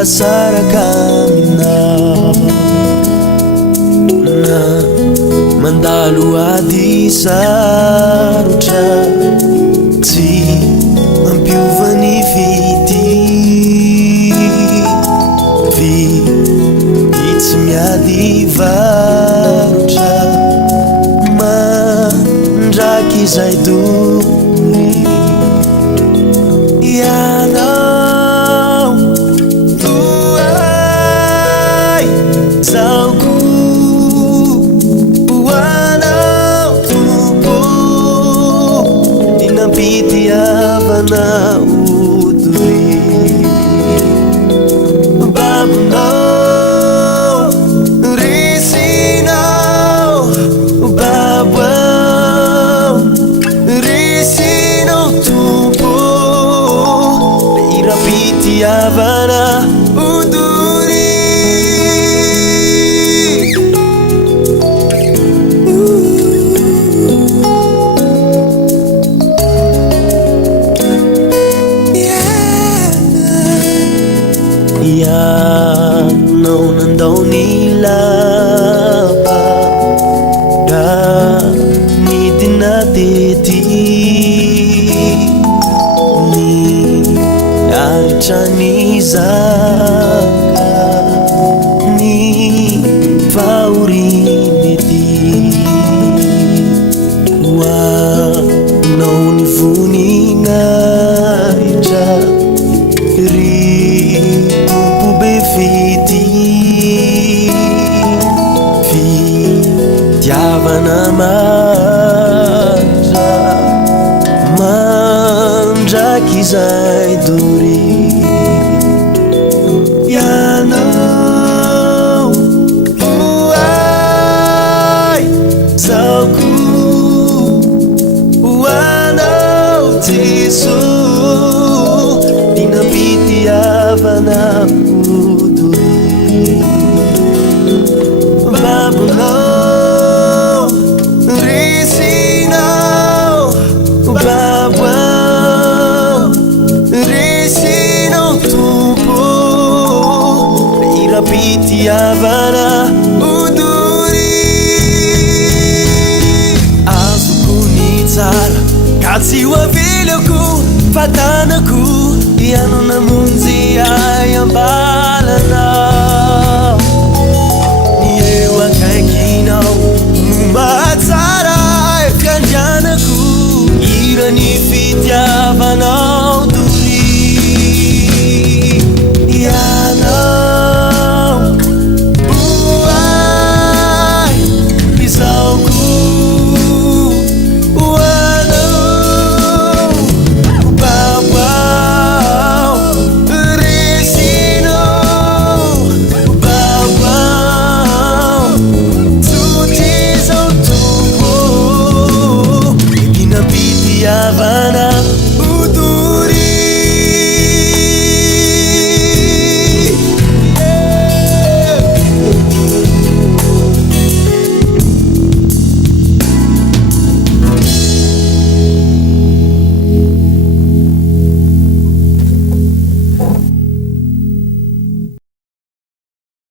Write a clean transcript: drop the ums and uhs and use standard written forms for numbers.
asarakamina na mandalo ady sarotra tsy ampiovany vity tsy miady varotra mandraky izay dory ianao toay zaoko hoanao tompo inampitiavanao dory babonao Havana uduri ya no nandau nilapa da nidinateti Chanizaka ni faurineti wa non vuningaja ri bubefiti fi tiavana manja mandraky izay dory ianao toay zaoko hoanao Jesos inampitiavanao dory babonao risinao baboao risinao tompo irapitiavana uduri azoko ny tsara ka tsy hoavilako fatanako iano namonjy ay ambalanao ny eo akaikinao no mahatsara fiandrianako irany fitiavanao dory ianao oay izaoko hoanao baboao risinao baboao tsotry zao tompo inampitiavana